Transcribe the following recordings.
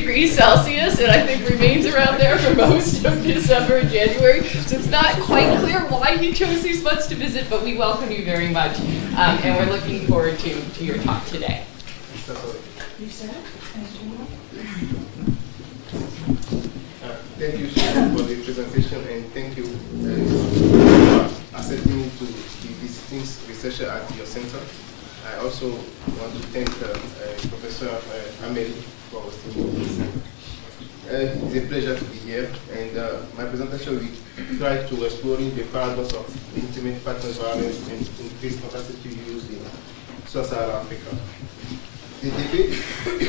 degrees Celsius, and I think remains around there for most of December and January. So it's not quite clear why you chose these months to visit, but we welcome you very much, and we're looking forward to your talk today. Thank you for the presentation, and thank you for accepting me to be visiting researcher at your center. I also want to thank Professor Amélie for hosting me. It's a pleasure to be here, and my presentation will try to exploring the paradox of intimate partner violence and increased contraceptive use in sub-Saharan Africa. The debate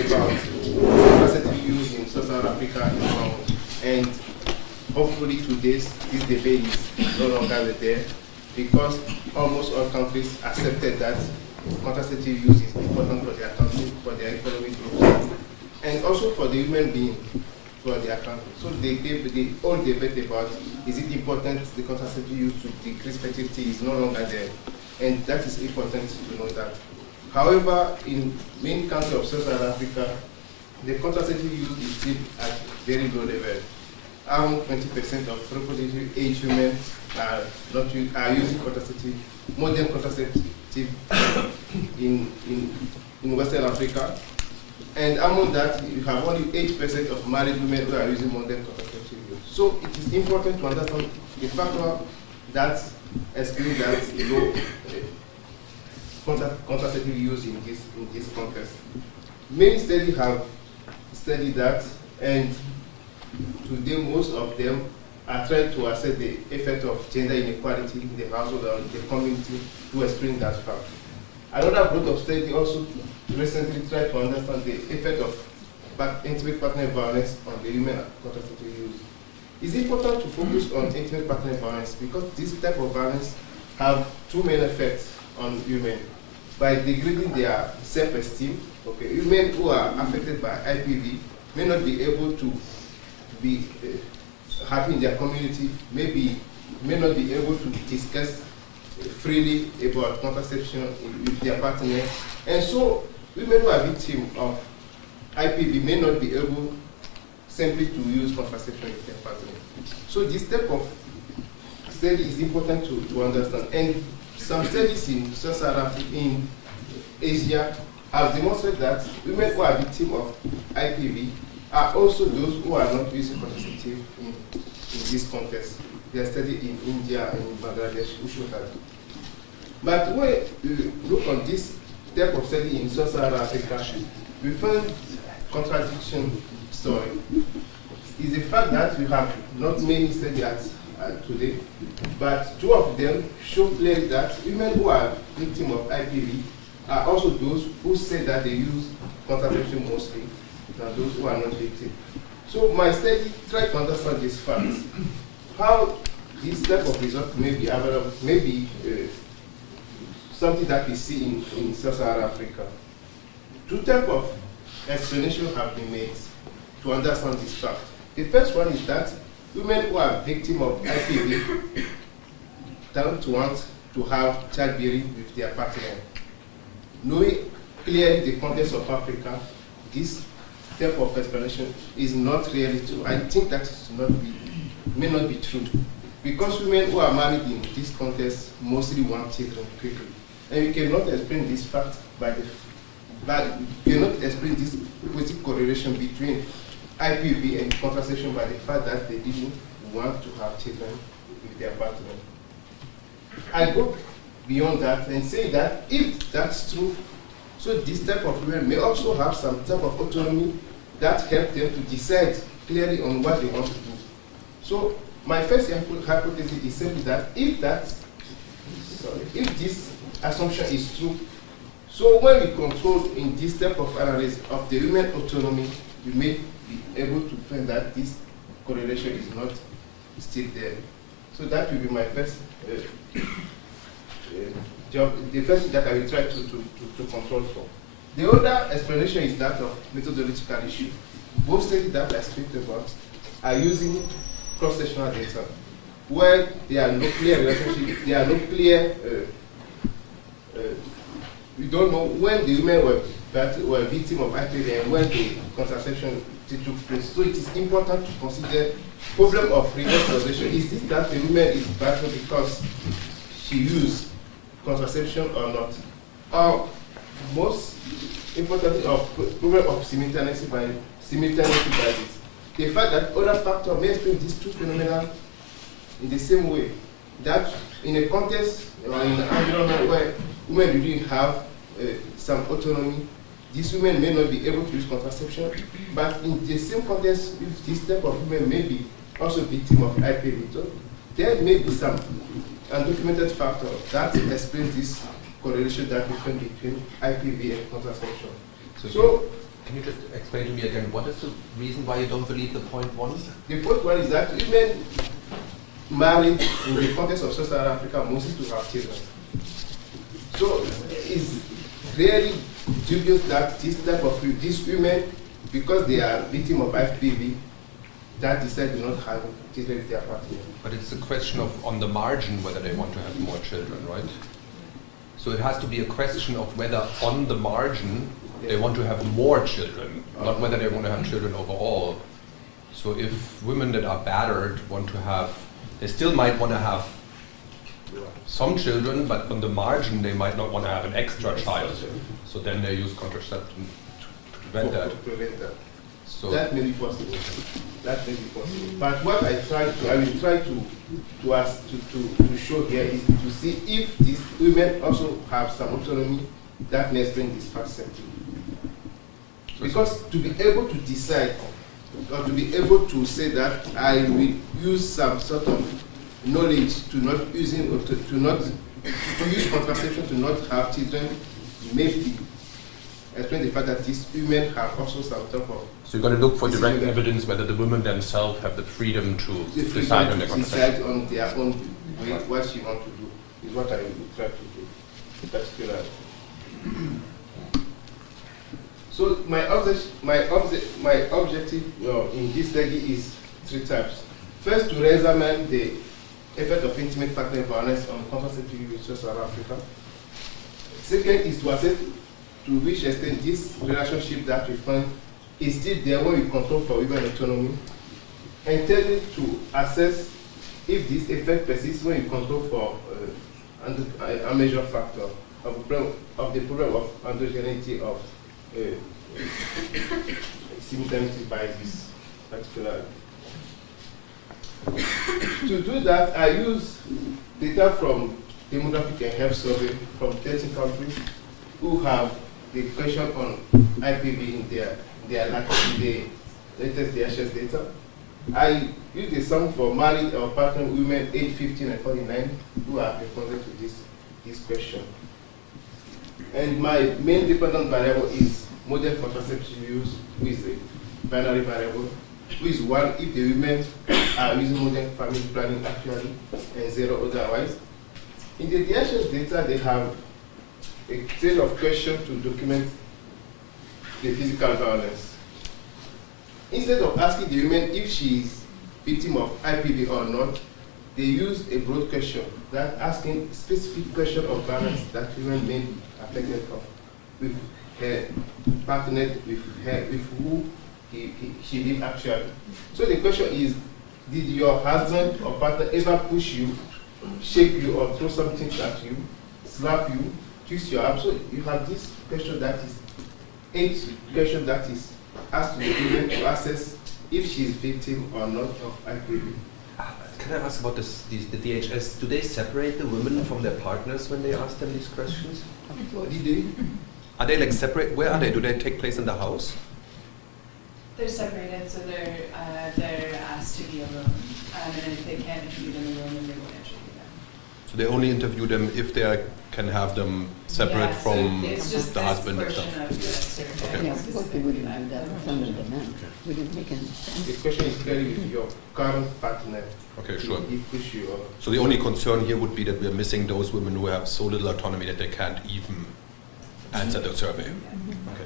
about contraceptive use in sub-Saharan Africa is long, and hopefully today this debate is no longer there, because almost all countries accepted that contraceptive use is important for their country, for their economic growth, and also for the human being, for their country. So the whole debate about is it important the contraceptive use to decrease fertility is no longer there, and that is important to know that. However, in many countries of Sub-Saharan Africa, the contraceptive use is still at very low level. Around 20% of reproductive age women are using contraceptive, modern contraceptive in Western Africa. And among that, you have only 8% of married women who are using modern contraceptive use. So it is important to understand the factor that explains that low contraceptive use in this context. Many studies have studied that, and today most of them are trying to assess the effect of gender inequality in the household or in the community to explain that fact. Another group of studies also recently tried to understand the effect of intimate partner violence on the human contraceptive use. It's important to focus on intimate partner violence because this type of violence have two main effects on women. By degrading their self-esteem, okay, women who are affected by IPV may not be able to be happy in their community, may not be able to discuss freely about contraception with their partner. And so women who are victims of IPV may not be able simply to use contraception with their partner. So this type of study is important to understand. And some studies in Sub-Saharan in Asia have demonstrated that women who are victims of IPV are also those who are not using contraceptive in this context. They are studied in India and in Bangladesh, who show that. But when you look on this type of study in Sub-Saharan Africa, we find contradiction story. Is the fact that we have not many studies today, but two of them show clearly that women who are victims of IPV are also those who say that they use contraception mostly than those who are not victims. So my study tried to understand these facts, how this type of result may be available, maybe something that we see in Sub-Saharan Africa. Two types of explanations have been made to understand this fact. The first one is that women who are victims of IPV don't want to have childbearing with their partner. Knowing clearly the context of Africa, this type of explanation is not really true. I think that may not be true. Because women who are married in this context mostly want children quickly. And we cannot explain this fact we cannot explain this positive correlation between IPV and contraception by the fact that they didn't want to have children with their partner. I go beyond that and say that if that's true, so this type of women may also have some type of autonomy that helps them to decide clearly on what they want to do. So my first hypothesis is simply that if this assumption is true, so when we control in this type of analysis of the women autonomy, we may be able to find that this correlation is not still there. So that will be my first job, the first thing that I will try to control for. The other explanation is that of methodological issue. Both studies that I speak about are using cross-sectional data, where there are no clear relationships, there are no clear, we don't know when the women were victims of IPV and when the contraception that took place. So it is important to consider problem of reverse fertilization. Is it that the woman is barren because she used contraception or not? Or most importantly, of problem of simultaneity biases. The fact that other factors may explain these two phenomena in the same way. That in a context or in an environment where women really have some autonomy, these women may not be able to use contraception, but in the same context, if this type of women may be also victim of IPV, so there may be some undocumented factor that explains this correlation that we find between IPV and contraception. So can you just explain to me again, what is the reason why you don't believe the point one? The point one is that women married in the context of Sub-Saharan Africa mostly to have children. So it's really dubious that this type of these women, because they are victim of IPV, that decide to not have children with their partner. But it's a question of on the margin whether they want to have more children, right? So it has to be a question of whether on the margin they want to have more children, not whether they want to have children overall. So if women that are battered want to have, they still might want to have some children, but on the margin they might not want to have an extra child. So then they use contraception to prevent that. So that may be possible. That may be possible. But what I will try to show here is to see if these women also have some autonomy that may explain this fact simply. Because to be able to decide or to be able to say that I will use some sort of knowledge to not using or to use contraception to not have children, maybe explain the fact that these women have also some type of. So you're going to look for direct evidence whether the women themselves have the freedom to decide on their contraception. Decide on their own way what she wants to do is what I will try to do. Particularly. So my objective in this study is three types. First, to examine the effect of intimate partner violence on contraceptive use in Sub-Saharan Africa. Second is to assess to which extent this relationship that we find is still there when we control for women autonomy. And thirdly, to assess if this effect persists when we control for a major factor of the problem of androgeneity of simultaneity biases, particularly. To do that, I use data from Demography and Health Survey from 13 countries who have the question on IPV in the latest DHS data. I use the sum for married or partner women aged 15 and 49 who have responded to this question. And my main dependent variable is modern contraceptive use, which is a binary variable, which is one if the women are using modern family planning actually, and zero otherwise. In the DHS data, they have a set of questions to document the physical violence. Instead of asking the woman if she is victim of IPV or not, they use a broad question that asking specific question of violence that women may be affected of with her partner, with who she lived actually. So the question is, did your husband or partner ever push you, shake you, or throw something at you, slap you, twist your arm? So you have this question that is 8 question that is asked to the woman to assess if she is victim or not of IPV. Can I ask about the DHS? Do they separate the women from their partners when they ask them these questions? Did they? Are they like separate? Where are they? Do they take place in the house? They're separated, so they're asked to be alone, and if they can't interview them alone, then they won't interview them. So they only interview them if they can have them separate from it's just the husband and portion stuff. of the survey. Okay. Yeah, of course we wouldn't do that with some of the men. We didn't make any sense. The question is clearly with your current partner. Okay, sure. He push you or So the only concern here would be that we're missing those women who have so little autonomy that they can't even answer the survey. Okay.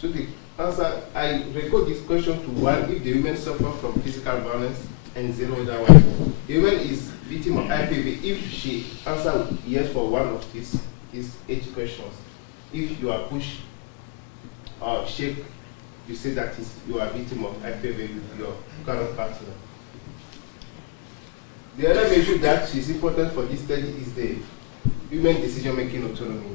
So the answer, I record this question to 1 if the women suffer from physical violence and 0 otherwise. The woman is victim of IPV if she answers yes for one of these 8 questions. If you are pushed or shake you say that you are a victim of IPV with your current partner. The other measure that is important for this study is the human decision-making autonomy.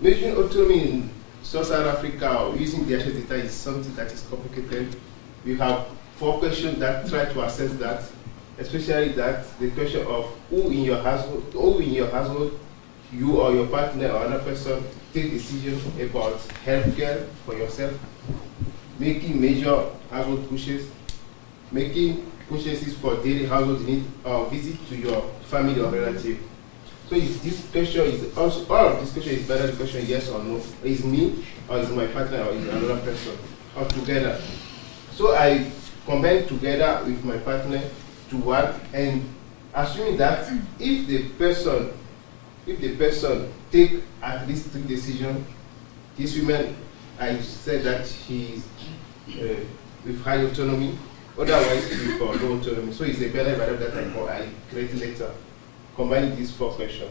Measuring autonomy in Sub-Saharan Africa or using the actual data is something that is complicated. We have 4 questions that try to assess that, especially that the question of who in your household, you or your partner or another person take decisions about healthcare for yourself, making major household pushes, making purchases for daily household needs or visit to your family or relative. So this question is also, all of this question is better the question yes or no. Is me or is my partner or is another person or together. So I combine together with my partner to work, and assuming that if the person take at least 3 decisions, this woman, I said that she is with high autonomy, otherwise with low autonomy. So it's a better variable that I create later, combining these 4 questions.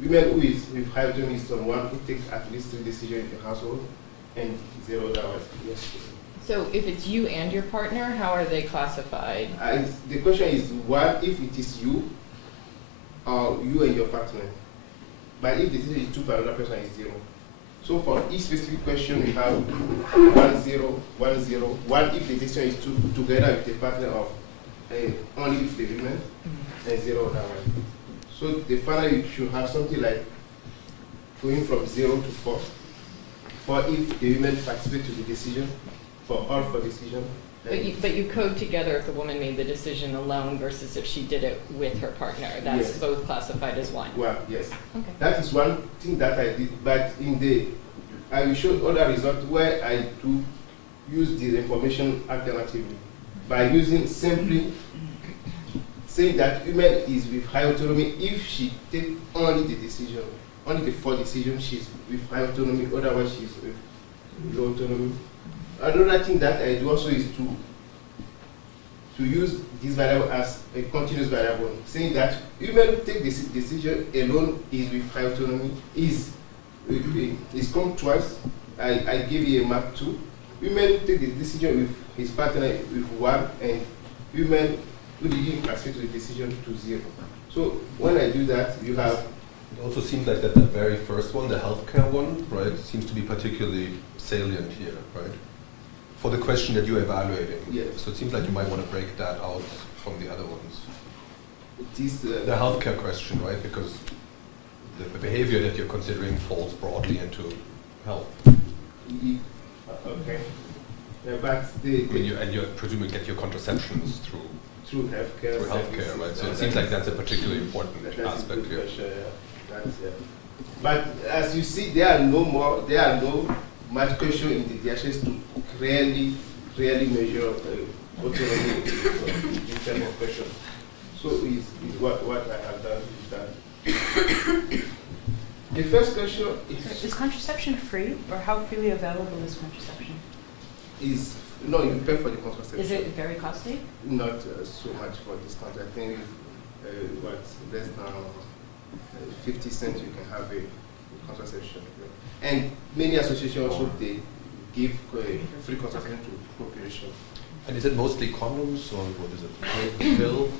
Women who is with high autonomy is someone who takes at least 3 decisions in the household, and 0 otherwise. Yes. So if it's you and your partner, how are they classified? The question is what if it is you or you and your partner. But if the decision is 2 for another person, is 0. So for each specific question, we have 1, 0, 1, 0. 1 if the decision is 2 together with the partner of only with the women, and 0 otherwise. So the final you should have something like going from 0 to 4. 4 if the women participate to the decision, for all 4 decisions. But you code together if the woman made the decision alone versus if she did it with her partner. That's Yes. both classified as one. Well, yes. Okay. That is one thing that I did, but I will show other results where I do use the information alternatively by using simply saying that woman is with high autonomy if she takes only the decision, only the 4 decisions, she's with high autonomy, otherwise she's with low autonomy. Another thing that I do also is to use this variable as a continuous variable, saying that women who take this decision alone is with high autonomy, is come twice. I give you a mark 2. Women who take the decision with his partner with 1, and women who didn't participate to the decision to 0. So when I do that, you have. It also seems like that the very first one, the healthcare one, right, seems to be particularly salient here, right? For the question that you're evaluating. Yes. So it seems like you might want to break that out from the other ones. The healthcare question, right? Because the behavior that you're considering falls broadly into health. Okay. But and you're presumably get your contraceptions through healthcare, right? So it seems like that's a particularly important aspect here. But as you see, there are no much question in the DHS to really measure autonomy in this type of question. So is what I have done is that. The first question is contraception free, or how freely available is contraception? is no, you pay for the contraception. Is it very costly? Not so much for this contract. I think less than 50 cents you can have a contraception. And many associations also they give free contraception to population. And is it mostly condoms or what is it? Pill?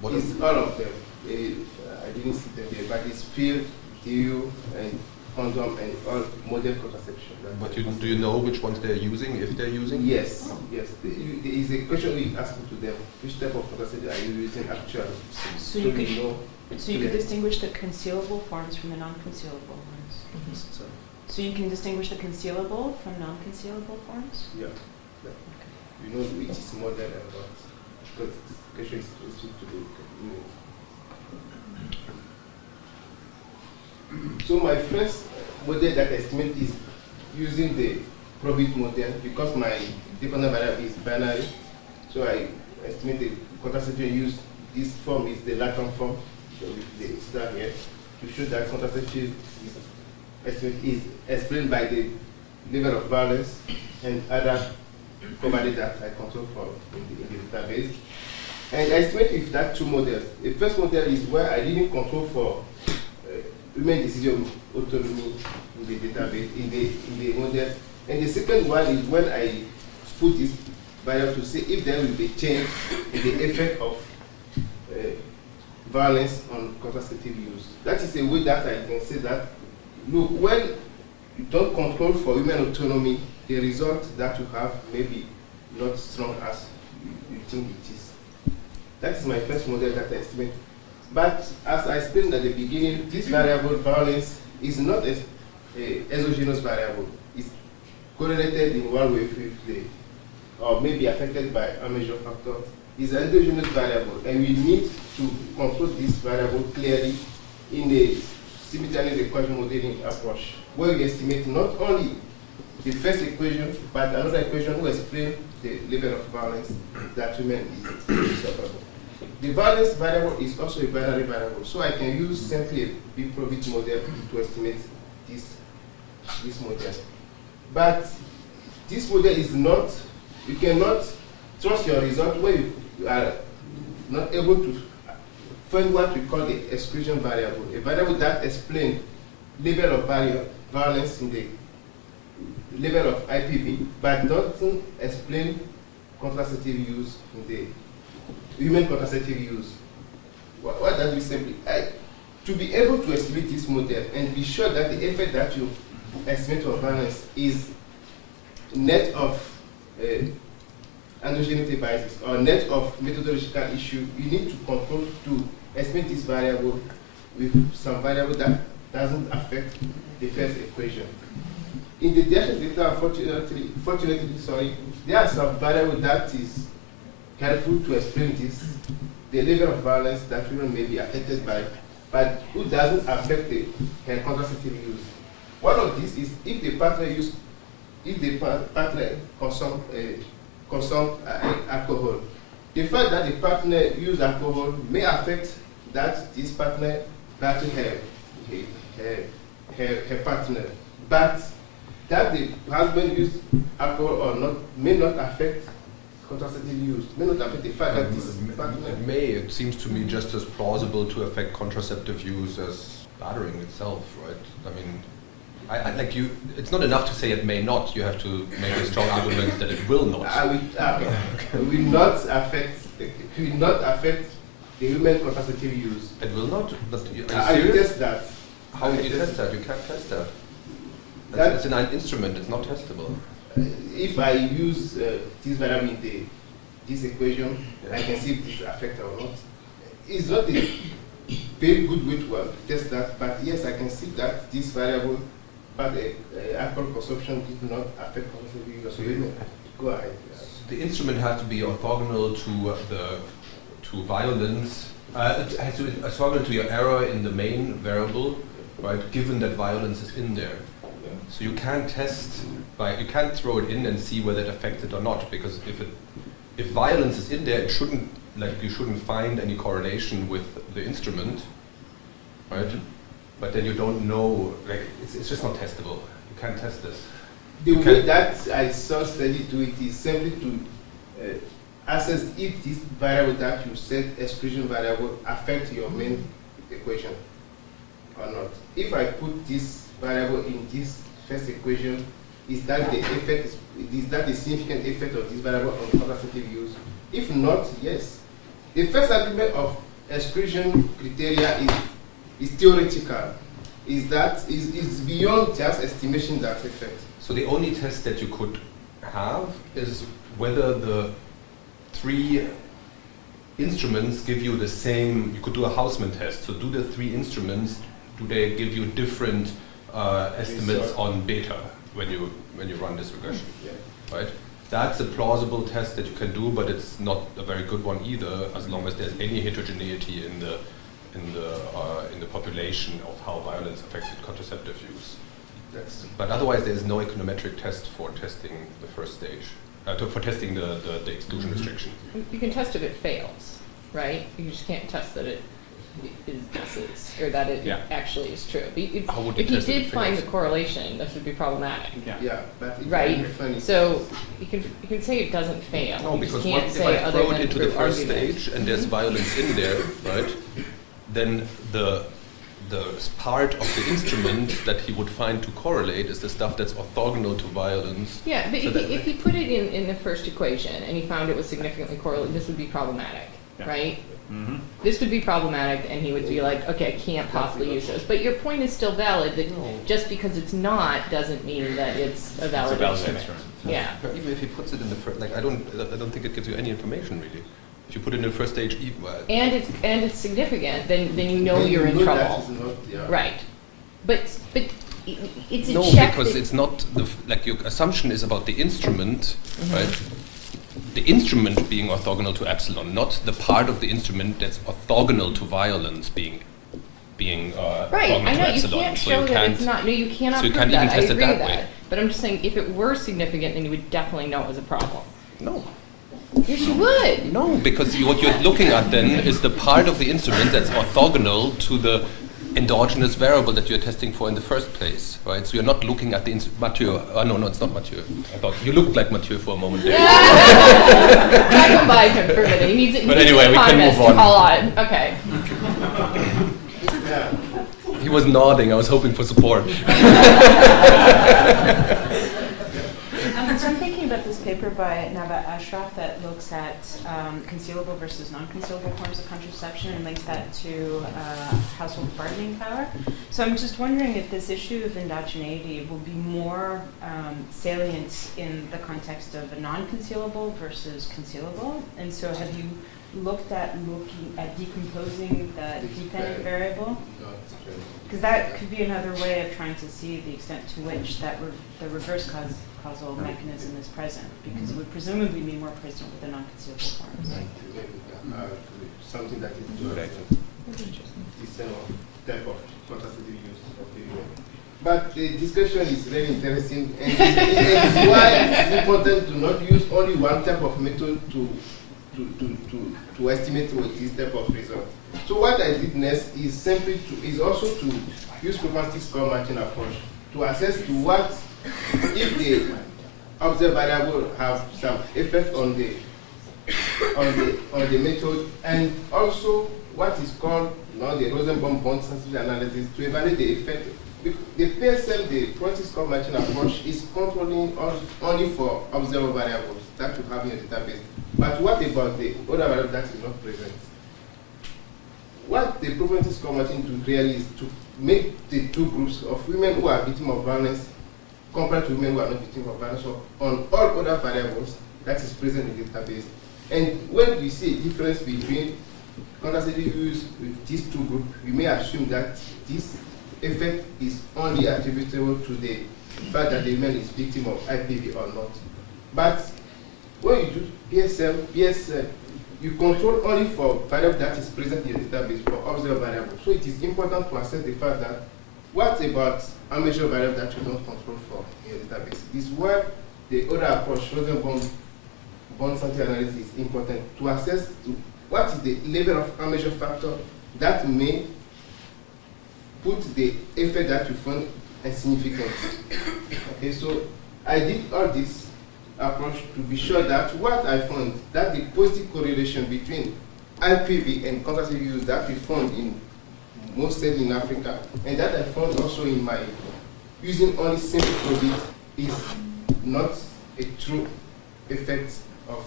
What It's is all of them. I didn't see them here, but it's pill, DU, and condom, and all modern contraception. But do you know which ones they're using, if they're using? Yes. There is a question we ask to them. Which type of contraception are you using actually? So you we could know. distinguish the concealable forms from the non-concealable ones. So you can distinguish the concealable from non-concealable forms? Yeah. You know which is modern and not. Because this question is specific to the So my first model that I estimate is using the probit model because my dependent variable is binary. So I estimate the contraception used, this form is the Latin form, so with the star here, to show that contraception is explained by the level of violence and other property that I control for in the database. And I estimate with that 2 models. The first model is where I didn't control for women decision autonomy in the database, in the model. And the second one is when I put this variable to see if there will be change in the effect of violence on contraceptive use. That is a way that I can say that, look, when you don't control for women autonomy, the result that you have may be not strong as you think it is. That is my first model that I estimate. But as I explained at the beginning, this variable violence is not an exogenous variable. It's correlated in one way with the, or may be affected by a major factor. It's an endogenous variable, and we need to control this variable clearly in a simultaneous equation modeling approach, where we estimate not only the first equation, but another equation will explain the level of violence that women is suffer. The violence variable is also a binary variable, so I can use simply a big probability model to estimate this model. But this model is not, you cannot trust your result when you are not able to find what we call the exclusion variable, a variable that explains level of violence in the level of IPV, but doesn't explain contraceptive use in the human contraceptive use. What does it simply? To be able to estimate this model and be sure that the effect that you estimate of violence is net of endogeneity biases or net of methodological issue, you need to control to estimate this variable with some variable that doesn't affect the first equation. In the Diaction data, fortunately, there are some variable that is helpful to explain this, the level of violence that women may be affected by, but who doesn't affect the contraceptive use. One of these is if the partner consume alcohol. The fact that the partner use alcohol may affect that this partner battle her partner, but that the husband use alcohol or not may not affect contraceptive use, may not affect the fact that this partner. It seems to me just as plausible to affect contraceptive use as battering itself, right? I mean, I like you. It's not enough to say it may not. You have to make a strong argument that it will not. Will not affect the human contraceptive use. It will not. But are you I will serious? test that. How would you test that? You can't test that. It's an instrument. It's not testable. If I use this variable in this equation, I can see if this affects or not. It's not a very good way to test that, but yes, I can see that this variable, but alcohol consumption did not affect contraceptive use. So you go ahead. The instrument has to be orthogonal to violence. It has to be orthogonal to your error in the main variable, right? Given that violence is in there. So you can't test you can't throw it in and see whether it affects it or not, because if violence is in there, you shouldn't find any correlation with the instrument, right? But then you don't know, it's just not testable. You can't test this. The way that I saw study do it is simply to assess if this variable that you said exclusion variable affects your main equation or not. If I put this variable in this first equation, is that the significant effect of this variable on contraceptive use? If not, yes. The first argument of exclusion criteria is theoretical. Is beyond just estimation that effect. So the only test that you could have is whether the three instruments give you the same. You could do a Hausmann test. So do the three instruments, do they give you different estimates on beta when you run this regression, right? That's a plausible test that you can do, but it's not a very good one either, as long as there's any heterogeneity in the population of how violence affects contraceptive use. But otherwise, there's no econometric test for testing the first stage, for testing the exclusion restriction. You can test if it fails, right? You just can't test that it is, or that it actually is true. If you did find the correlation, this would be problematic. Yeah, but it right. can be funny. So you can say it doesn't fail. No, You because just can't if say I other throw than it into the through first argument. stage and there's violence in there, right? Then the the part of the instrument that he would find to correlate is the stuff that's orthogonal to violence. Yeah, but So if he put it in the first equation and he found it was significantly correlated, this would be problematic, Yeah. right? Mm-hmm. This would be problematic, and he would be like, okay, I can't possibly use those. But your point is still valid, that No. just because it's not doesn't mean that it's a valid instrument. Yeah. But even if he puts it in the first, like I don't think it gives you any information really. If you put it in the first stage, And it's significant, then you know Then you're in know that trouble. is not, yeah. Right. But it's a no, check because that- it's not like your assumption is about the instrument, Mhm. right? The instrument being orthogonal to epsilon, not the part of the instrument that's orthogonal to violence being Right, orthogonal I to know, you epsilon. can't So show you that can't, it's not, no, you cannot so you prove can't even that, I test it agree with that way. that. But I'm just saying, if it were significant, then you would definitely know it was a problem. No. Yes, you would. No, because what you're looking at then is the part of the instrument that's orthogonal to the endogenous variable that you're testing for in the first place, right? So you're not looking at the Mathieu. No, it's not Mathieu. I thought you looked like Mathieu for a moment there. Try to buy him for a minute. He needs But anyway, we can move on. Call on. Okay. Yeah. He was nodding. I was hoping for support. So I'm thinking about this paper by Nava Ashraf that looks at concealable versus non-concealable forms of contraception and links that to household bargaining power. So I'm just wondering if this issue of endogeneity will be more salient in the context of a non-concealable versus concealable. And so have you looked at decomposing the dependent variable? Because that could be another way of trying to see the extent to which that the reverse causal mechanism is present, because it would presumably be more present with the non-concealable forms. Something that is Good this type of contraceptive use of the But the discussion is very interesting, and it's why it's important to not use only one type of method to estimate with this type of result. So what I did next is simply is also to use probabilistic score matching approach to assess to what if the observed variable have some effect on the method, and also what is called the Rosenbaum bond sensitivity analysis to evaluate the effect. The PSM, the probabilistic score matching approach, is controlling only for observed variables that you have in your database. But what about the other variable that is not present? What the probabilistic score matching do really is to make the two groups of women who are victims of violence compared to women who are not victims of violence on all other variables that is present in the database. And when we see a difference between contraceptive use with these two groups, we may assume that this effect is only attributable to the fact that the woman is victim of IPV or not. But when you do PSM, you control only for variable that is present in your database for observed variable. So it is important to assess the fact that what about unmeasured variable that you don't control for in your database? This is where the other approach, Rosenbaum bond sensitivity analysis, is important to assess what is the level of unmeasured factor that may put the effect that you found as significant. Okay, so I did all this approach to be sure that what I found, that the positive correlation between IPV and contraceptive use that we found in most states in Africa, and that I found also in my using only simple COVID, is not a true effect of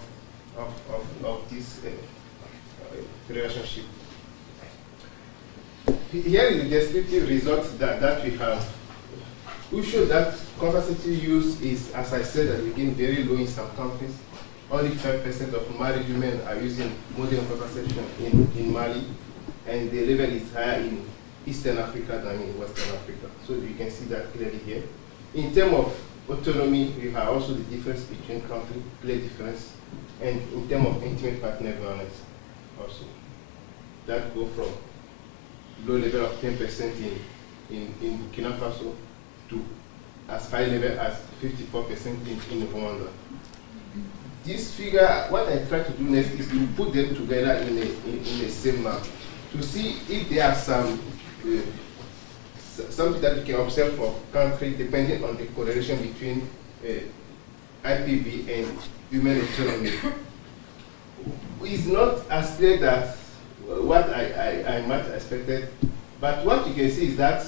this relationship. Here is the descriptive result that we have. We show that contraceptive use is, as I said at the beginning, very low in some countries. Only 5% of married women are using modern contraception in Mali, and the level is higher in Eastern Africa than in Western Africa. So you can see that clearly here. In terms of autonomy, we have also the difference between countries, clear difference, and in terms of intimate partner violence also. That go from low level of 10% in Burkina Faso to as high level as 54% in Rwanda. This figure, what I try to do next is to put them together in a same map to see if there are some something that you can observe for country depending on the correlation between IPV and human autonomy. It's not as clear that what I might have expected But what you can see is that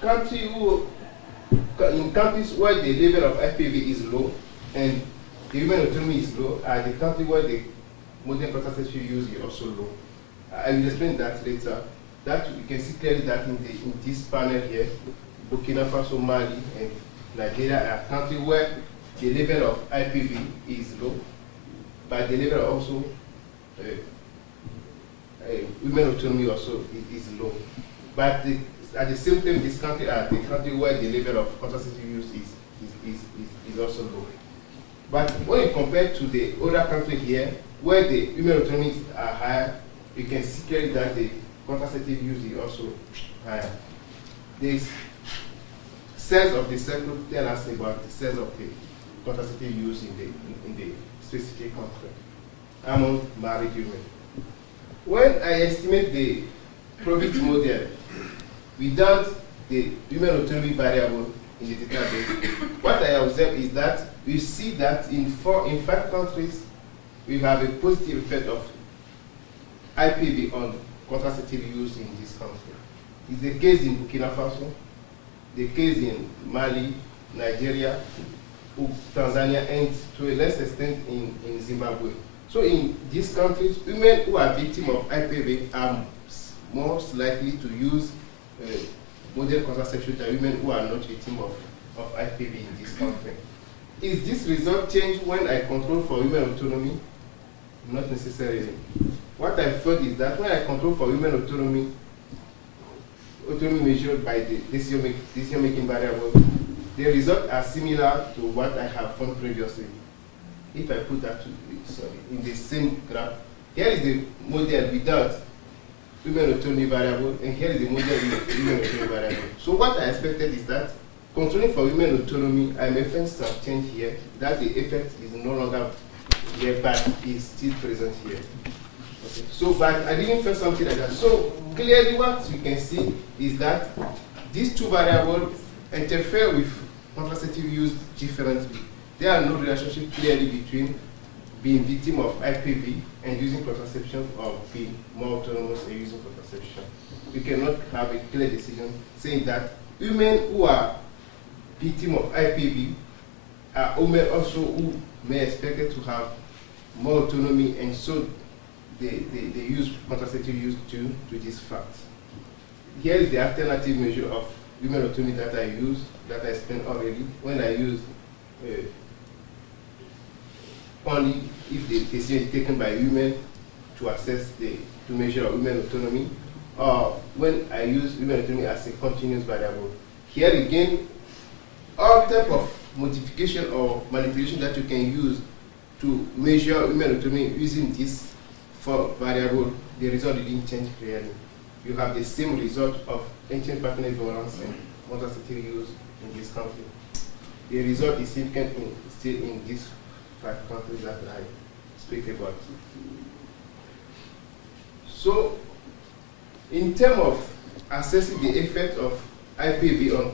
in countries where the level of IPV is low and the human autonomy is low are the countries where the modern contraceptive use is also low. I will explain that later. That you can see clearly that in this panel here, Burkina Faso, Mali, and Nigeria are countries where the level of IPV is low, but the level of also women autonomy also is low. But at the same time, this country are the country where the level of contraceptive use is also low. But when you compare to the other countries here, where the women autonomy are higher, you can see clearly that the contraceptive use is also higher. The size of the circle tell us about the size of the contraceptive use in the specific country among married women. When I estimate the probit model without the women autonomy variable in the database, what I observe is that we see that in 5 countries we have a positive effect of IPV on contraceptive use in this country. It's the case in Burkina Faso, the case in Mali, Nigeria, Tanzania, and to a less extent in Zimbabwe. So in these countries, women who are victims of IPV are most likely to use modern contraception than women who are not victims of IPV in this country. Is this result changed when I control for women autonomy? Not necessarily. What I found is that when I control for women autonomy measured by the decision-making variable, the results are similar to what I have found previously. If I put that in the same graph, here is the model without women autonomy variable, and here is the model with women autonomy variable. So what I expected is that controlling for women autonomy, I may find some change here, that the effect is no longer here, but is still present here. Okay. So, but I didn't find something like that. So clearly what you can see is that these two variables interfere with contraceptive use differently. There are no relationship clearly between being victim of IPV and using contraception or being more autonomous and using contraception. We cannot have a clear decision saying that women who are victim of IPV are women also who may expect to have more autonomy, and so they use contraceptive use due to this fact. Here is the alternative measure of women autonomy that I use, that I explained already, when I use only if the decision is taken by women to assess to measure women autonomy, or when I use women autonomy as a continuous variable. Here again, all type of modification or manipulation that you can use to measure women autonomy using this variable, the result didn't change clearly. You have the same result of ancient partner violence and contraceptive use in this country. The result is significant still in these 5 countries that I speak about. So, in terms of assessing the effect of IPV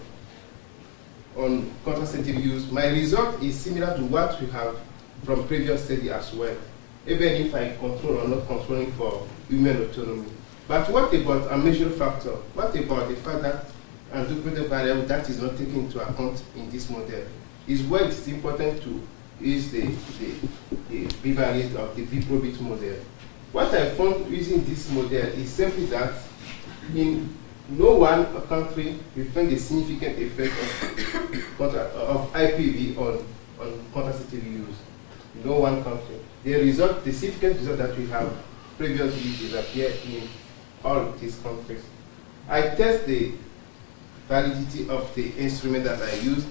on contraceptive use, my result is similar to what we have from previous study as well, even if I control or not controlling for women autonomy. But what about a measure factor? What about the fact that undocumented variable that is not taken into account in this model? Is where it is important to use the bivariate of the B-probit model. What I found using this model is simply that in no one country we find a significant effect of IPV on contraceptive use. No one country. The significant result that we have previously disappear in all these countries. I test the validity of the instrument that I use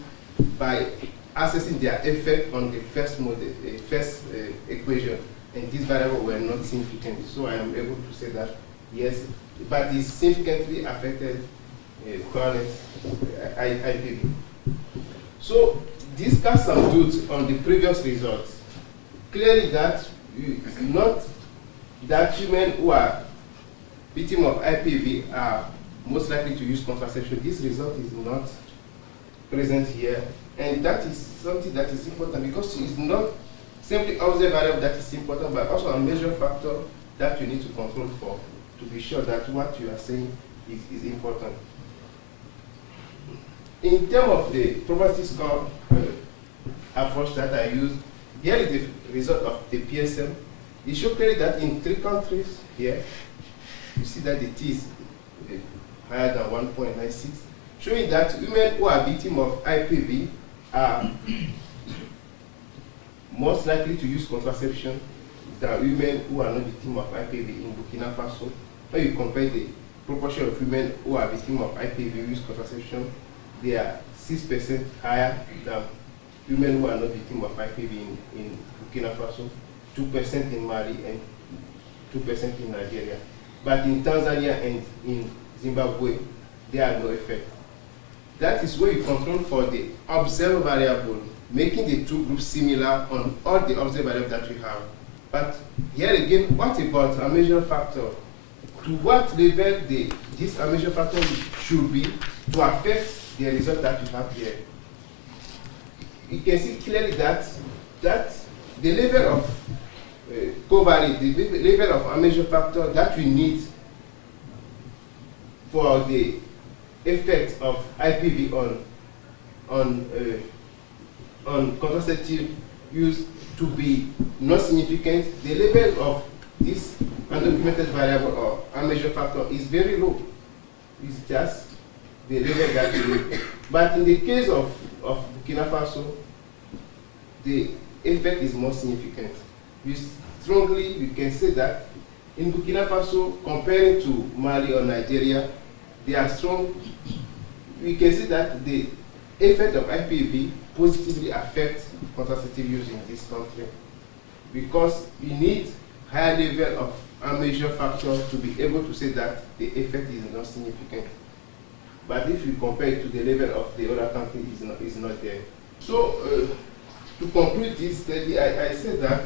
by assessing their effect on the first equation, and these variables were not significant. So I am able to say that yes, but it significantly affected current IPV. So this casts some doubts on the previous results. Clearly that not that women who are victims of IPV are most likely to use contraception. This result is not present here, and that is something that is important because it's not simply observed variable that is important, but also a measure factor that you need to control for to be sure that what you are saying is important. In terms of the probability score approach that I use, here is the result of the PSM. It shows clearly that in 3 countries here, you see that the T is higher than 1.96, showing that women who are victims of IPV are most likely to use contraception than women who are not victims of IPV in Burkina Faso. When you compare the proportion of women who are victims of IPV who use contraception, they are 6% higher than women who are not victims of IPV in Burkina Faso, 2% in Mali, and 2% in Nigeria. But in Tanzania and in Zimbabwe, there are no effect. That is where you control for the observed variable, making the 2 groups similar on all the observed variables that we have. But here again, what about a measure factor? To what level this measure factor should be to affect the result that we have here? You can see clearly that the level of covariance, the level of a measure factor that we need for the effect of IPV on contraceptive use to be not significant, the level of this undocumented variable or a measure factor is very low. It's just the level that we need. But in the case of Burkina Faso, the effect is more significant. We can say that in Burkina Faso, comparing to Mali or Nigeria, they are strong. We can see that the effect of IPV positively affects contraceptive use in this country, because we need higher level of a measure factor to be able to say that the effect is not significant. But if you compare it to the level of the other countries, it's not there. So to conclude this study, I said that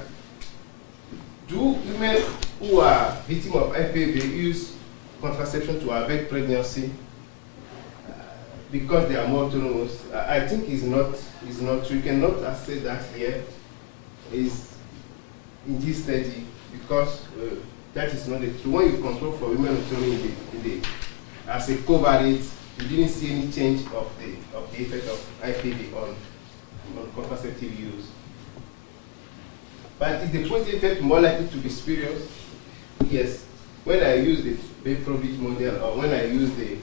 do women who are victims of IPV use contraception to avoid pregnancy because they are more autonomous? I think is not true. You cannot say that here is in this study, because that is not the truth. When you control for women autonomy as a covariate, you didn't see any change of the effect of IPV on contraceptive use. But is the positive effect more likely to be spurious? Yes. When I use the Bay-Probit model, or when I use the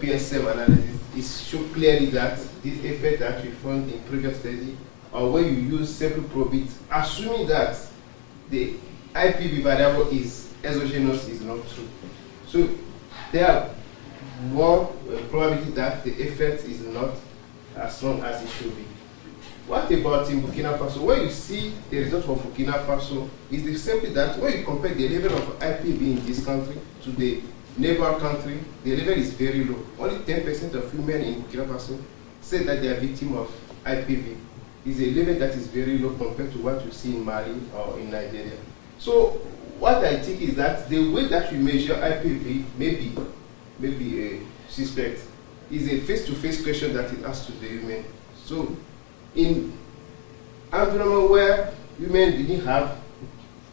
PSM analysis, it shows clearly that this effect that we found in previous study, or when you use simple probit, assuming that the IPV variable is exogenous, is not true. So there are more probability that the effect is not as strong as it should be. What about in Burkina Faso? When you see the result of Burkina Faso, is simply that when you compare the level of IPV in this country to the neighbor country, the level is very low. Only 10% of women in Burkina Faso say that they are victims of IPV. It's a level that is very low compared to what you see in Mali or in Nigeria. So what I think is that the way that we measure IPV may be suspect. Is a face-to-face question that it asks to the women. So in environment where women didn't have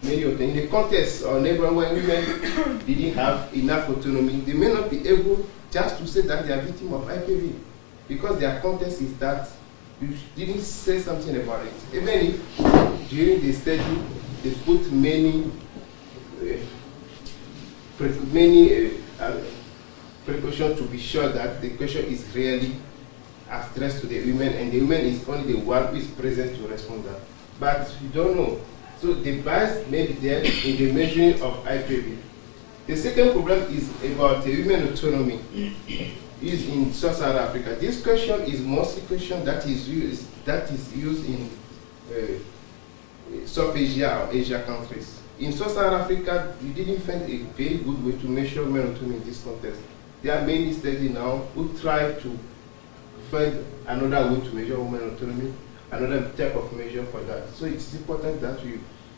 many of them, in the context or neighborhood where women didn't have enough autonomy, they may not be able just to say that they are victims of IPV, because their context is that you didn't say something about it. Even if during the study they put many precautions to be sure that the question is really addressed to the women, and the women is only the one who is present to respond that. But you don't know. So the bias may be there in the measuring of IPV. The second problem is about the women autonomy is in sub-Saharan Africa. This question is mostly question that is used in South Asia or Asia countries. In sub-Saharan Africa, we didn't find a very good way to measure women autonomy in this context. There are many studies now who try to find another way to measure women autonomy, another type of measure for that. So it's important that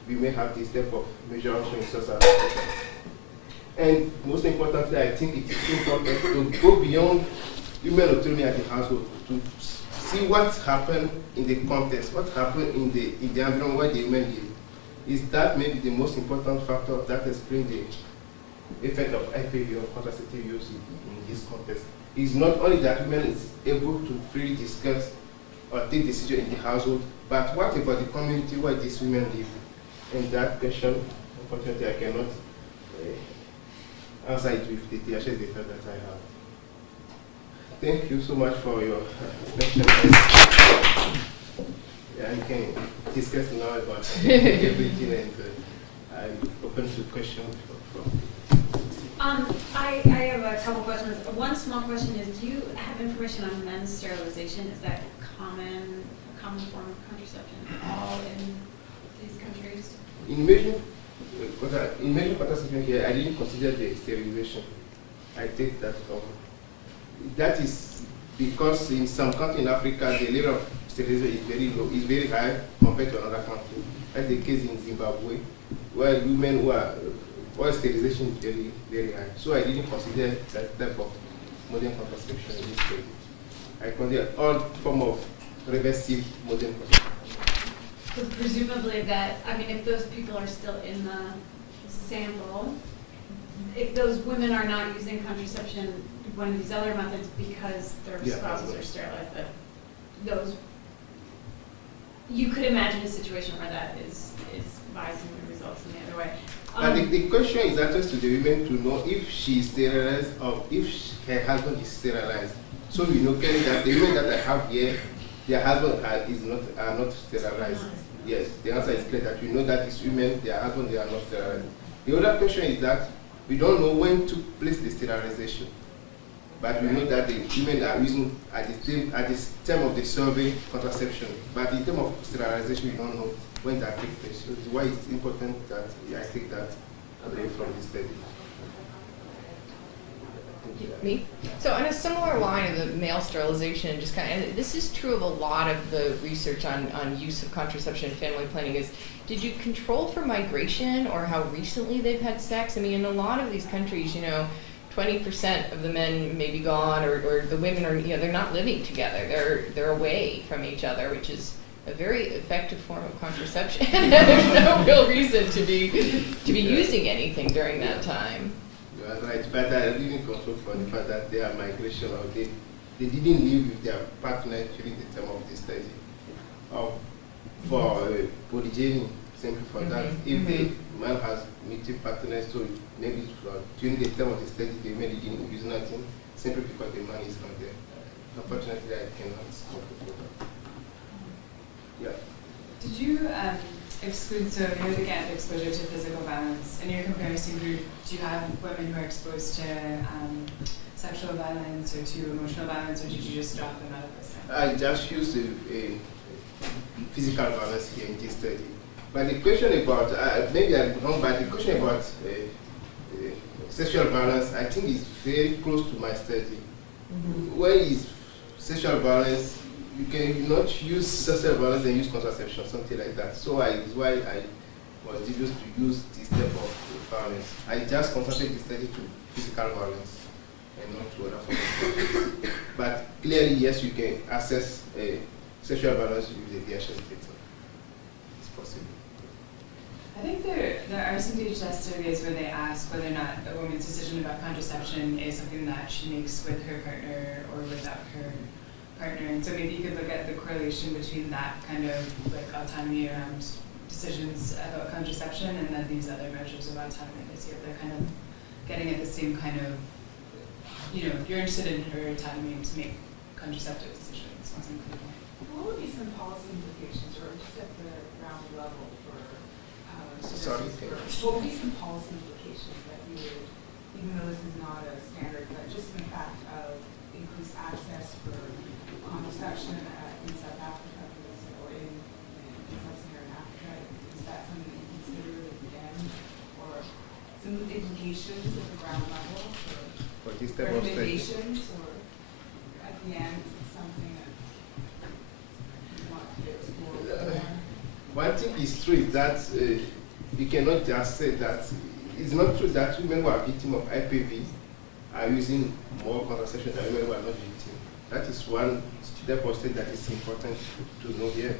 we may have this type of measure also in sub-Saharan Africa. And most importantly, I think it is important to go beyond women autonomy at the household, to see what happened in the context, what happened in the environment where the women live. Is that maybe the most important factor that explains effect of IPV on contraceptive use in this context. It's not only that women is able to freely discuss or take decisions in the household, but what about the community where these women live? And that question, unfortunately, I cannot answer it with the DHS data that I have. Thank you so much for your question. Yeah, you can discuss now about everything, and I'm open to questions from. I have a couple questions. One small question is, do you have information on men's sterilization? Is that a common form of contraception all in these countries? In major contraception here, I didn't consider the sterilization. I take that over. That is because in some countries in Africa, the level of sterilization is very low, is very high compared to another country. That's the case in Zimbabwe, where women who are oil sterilization is very, very high. So I didn't consider that type of modern contraception in this case. I consider all form of reversive modern contraception. So presumably that, I mean, if those people are still in the sample, if those women are not using contraception, one of these other methods because their spouses are sterilized, that those, you could imagine a situation where that is biasing the results in the other way. But the question is addressed to the women to know if she is sterilized or if her husband is sterilized. So we know clearly that the women that I have here, their husband are not sterilized. Yes, the answer is clear that we know that these women, their husband, they are not sterilized. The other question is that we don't know when to place the sterilization. But we know that the women are using at the time of the survey contraception. But in terms of sterilization, we don't know when that takes place. So it's why it's important that I take that away from the study. Me? So on a similar line of the male sterilization, just and this is true of a lot of the research on use of contraception and family planning, is did you control for migration or how recently they've had sex? I mean, in a lot of these countries, 20% of the men may be gone, or the women are, they're not living together. They're away from each other, which is a very effective form of contraception. There's no real reason to be using anything during that time. You are right, but I didn't control for the fact that they are migration or they didn't live with their partner during the time of the study. For polygyny, simply for that, if the man has multiple partners, so maybe during the time of the study, the man didn't use nothing, simply because the man is not there. Unfortunately, I cannot control for that. Yeah. Did you exclude, so you're looking at exposure to physical violence, in your comparison group, do you have women who are exposed to sexual violence or to emotional violence, or did you just drop them out of this? I just used a physical violence here in this study. But the question about, maybe I'm wrong, but the question about sexual violence, I think is very close to my study. Where is sexual violence? You can not use sexual violence and use contraception, something like that. So it's why I was used to use this type of violence. I just concentrate the study to physical violence and not to other forms of violence. But clearly, yes, you can assess sexual violence with the DHS data. It's possible. I think there are some DHS surveys where they ask whether or not a woman's decision about contraception is something that she makes with her partner or without her partner. And so maybe you could look at the correlation between that kind of like autonomy around decisions about contraception and then these other measures of autonomy to see if they're kind of getting at the same kind of, you're interested in her autonomy to make contraceptive decisions. What would be some policy implications, or just at the ground level for Sorry? what would be some policy implications that you would, even though this is not a standard, but just the fact of increased access for contraception in South Africa, or in sub-Saharan Africa? Is that something that you consider again, or some implications at the ground level, or For this type of study. recommendations, or at the end something that you want to explore more? One thing is true is that you cannot just say that. It's not true that women who are victims of IPV are using more contraception than women who are not victims. That is one deposit that is important to know here.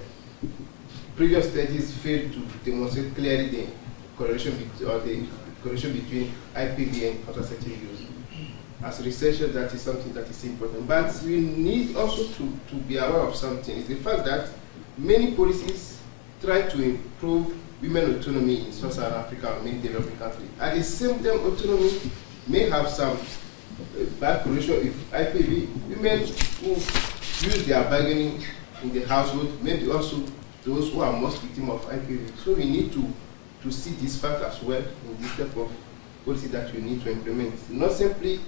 Previous studies failed to demonstrate clearly the correlation or the correlation between IPV and contraceptive use. As researchers, that is something that is important. But we need also to be aware of something. It's the fact that many policies try to improve women autonomy in Sub-Saharan Africa or many developing countries. At the same time, autonomy may have some bad correlation with IPV. Women who use their bargaining in the household, maybe also those who are most victim of IPV. So we need to see this fact as well in this type of policy that we need to implement. Not simply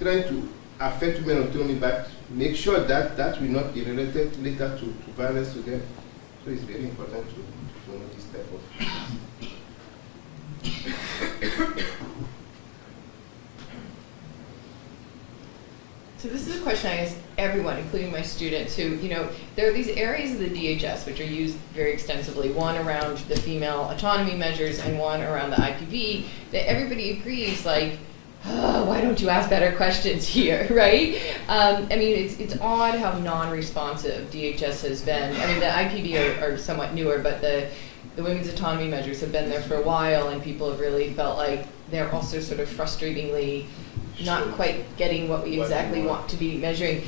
trying to affect women autonomy, but make sure that that will not be related later to violence to them. So it's very important to know this type of. So this is a question I ask everyone, including my students, who, there are these areas of the DHS which are used very extensively, one around the female autonomy measures and one around the IPV, that everybody agrees, like, why don't you ask better questions here, right? It's odd how non-responsive DHS has been. I mean, the IPV are somewhat newer, but the women's autonomy measures have been there for a while, and people have really felt like they're also sort of frustratingly not quite getting what we exactly want to be measuring.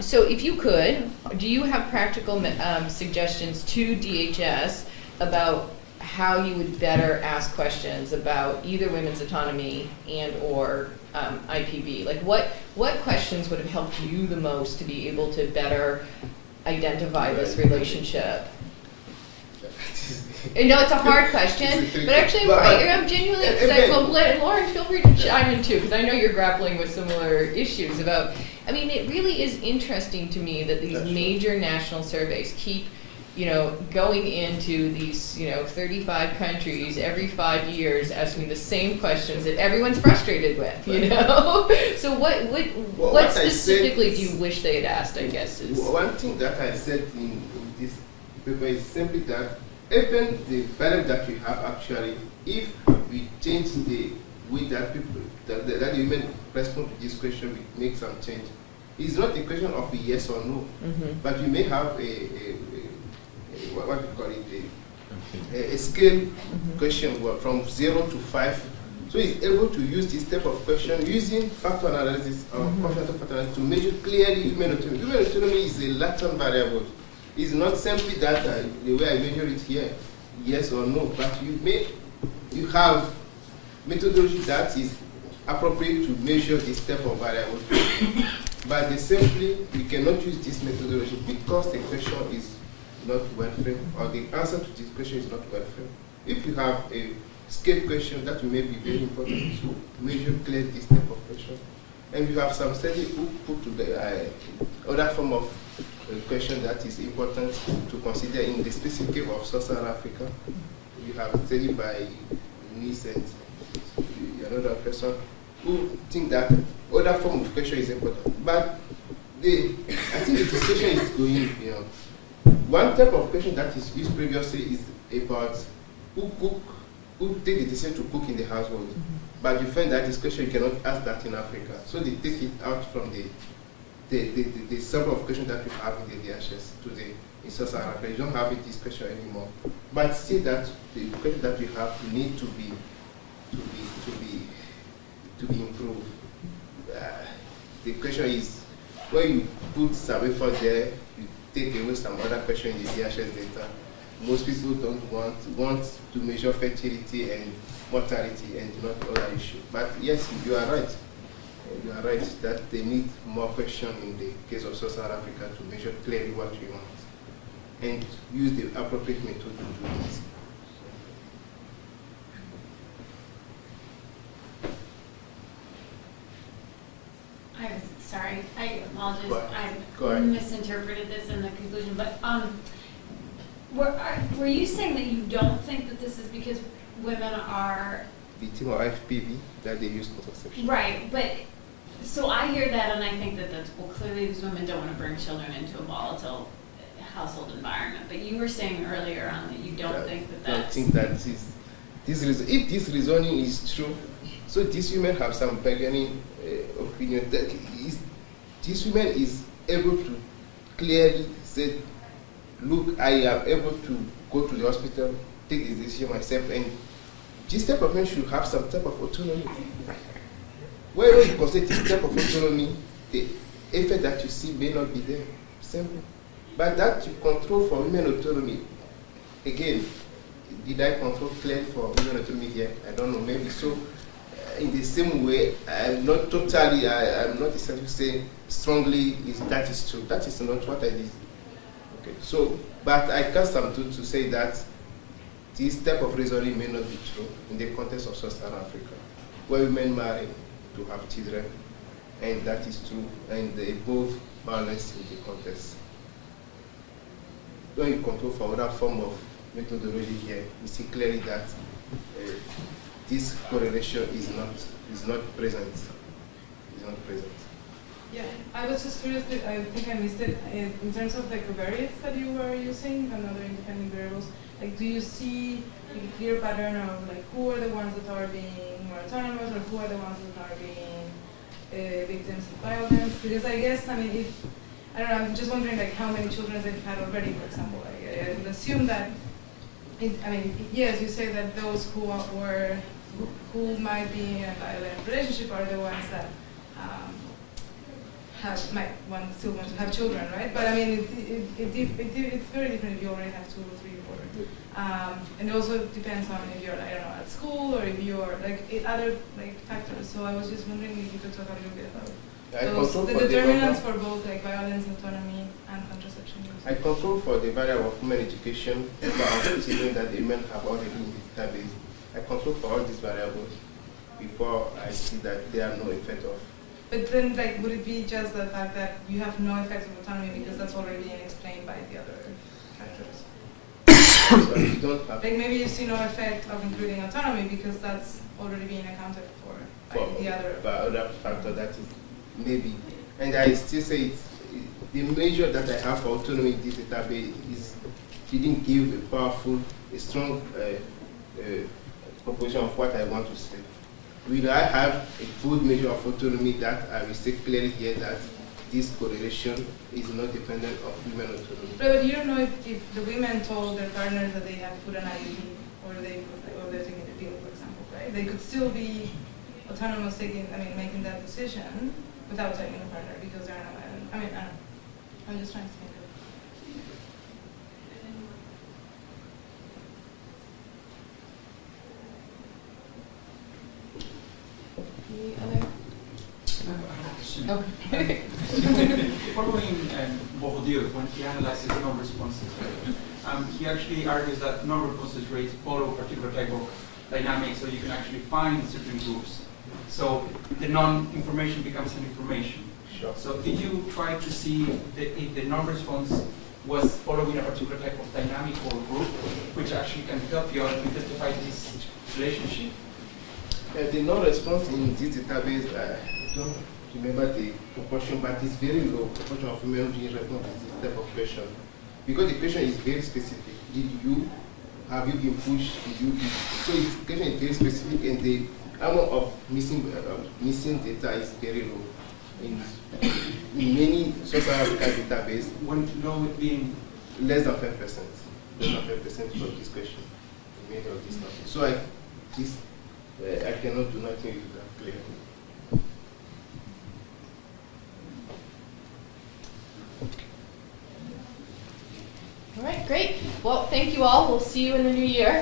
So if you could, do you have practical suggestions to DHS about how you would better ask questions about either women's autonomy and or IPV? Like what questions would have helped you the most to be able to better identify this relationship? I know it's a hard question, but actually I'm genuinely excited. Well, Lauren, feel free to chime in too, because I know you're grappling with similar issues about, it really is interesting to me that these major national surveys keep going into these, 35 countries every 5 years, asking the same questions that everyone's frustrated with, So what specifically do you wish they had asked, I guess, is... One thing that I said in this paper is simply that even the value that we have actually, if we change the way that people, that the women respond to this question, we make some change. It's not a question of a yes or no, but we may have what we call it, a scale question from 0 to 5. So it's able to use this type of question using factor analysis or factor analysis to measure clearly women autonomy. Women autonomy is a latent variable. It's not simply that the way I measure it here, yes or no, but you have methodology that is appropriate to measure this type of variable. But we cannot use this methodology because the question is not well framed, or the answer to this question is not well framed. If you have a scale question, that may be very important to measure clearly this type of question. And you have some study who put to the other form of question that is important to consider in the specific case of Sub-Saharan Africa. You have a study by Nice and another person who think that other form of question is important. But I think the discussion is going beyond. One type of question that is used previously is about who take the decision to cook in the household. But you find that discussion, you cannot ask that in Africa. So they take it out from the sample of questions that we have in the DHS today in Sub-Saharan Africa. You don't have a discussion anymore. But see that the questions that we have need to be improved. The question is, when you put some effort there, you take away some other question in the DHS data. Most people don't want to measure fertility and mortality and not other issues. But yes, you are right. You are right that they need more question in the case of Sub-Saharan Africa to measure clearly what we want and use the appropriate method to do this. Sorry, I apologize. Go ahead. I misinterpreted this in the conclusion, but were you saying that you don't think that this is because women are victim of FPV that they use contraception? Right, but so I hear that and I think that that's, well, clearly these women don't want to bring children into a volatile household environment. But you were saying earlier on that you don't think that that's... I think that if this reasoning is true, so these women have some bargaining opinion that this woman is able to clearly say, look, I am able to go to the hospital, take the decision myself, and this type of men should have some type of autonomy. When you consider this type of autonomy, the effect that you see may not be there. Simple. But that you control for women autonomy, again, did I control clearly for women autonomy here? I don't know, maybe so. In the same way, I'm not exactly saying strongly that is true. That is not what I did. Okay, so, but I cast some to say that this type of reasoning may not be true in the context of sub-Saharan Africa, where women marry to have children, and that is true, and they both balance in the context. When you control for other form of methodology here, we see clearly that this correlation is not present. Is not present. Yeah, I was just curious, I think I missed it, in terms of like the covariates that you were using and other independent variables, like do you see like, a clear pattern of like who are the ones that are being more autonomous or who are the ones that are being victims of violence? Because I guess, I mean, I don't know, I'm just wondering like how many children they've had already, for example. I would assume that, I mean, yes, you say that those who might be in a violent relationship are the ones that still want to have children, right? But I mean, it's very different if you already have 2 or 3 or 4. And it also depends on if you're, I don't know, at school or if you're like other like factors. So I was just wondering if you could talk a little bit about the determinants for both like violence, autonomy, and contraception use. I control for the variable of human education, number of children that the women have already in the database. I control for all these variables before I see that there are no effect of. But then, like, would it be just the fact that you have no effect of autonomy because that's already being explained by the other factors? So you don't have like maybe you see no effect of including autonomy because that's already being accounted for by the other factor that is maybe. And I still say the measure that I have for autonomy in this database is didn't give a strong proposition of what I want to say. Will I have a good measure of autonomy that I will say clearly here that this correlation is not dependent on women autonomy? But you don't know if the women told their partners that they have put an IUD or they're taking the pill, for example, right? They could still be autonomous making that decision without telling the partner because they're not violent. I don't know. I'm just trying to think of it. Okay. Following Bourdieu, when he analyzes non-responses, he actually argues that non-responses rates follow a particular type of dynamic, so you can actually find certain groups. So the non-information becomes an information. Sure. So did you try to see if the non-response was following a particular type of dynamic or group, which actually can help you out to identify this relationship? The non-response in this database, I don't remember the proportion, but it's very low proportion of women who didn't respond to this type of question. Because the question is very specific. Have you been pushed? So the question is very specific and the amount of missing data is very low. In many sub-Saharan African databases, When low being less than 5%. Less than 5% for this question. In many of these topics. So I cannot do nothing with that clearly. All right, great. Well, thank you all. We'll see you in the new year.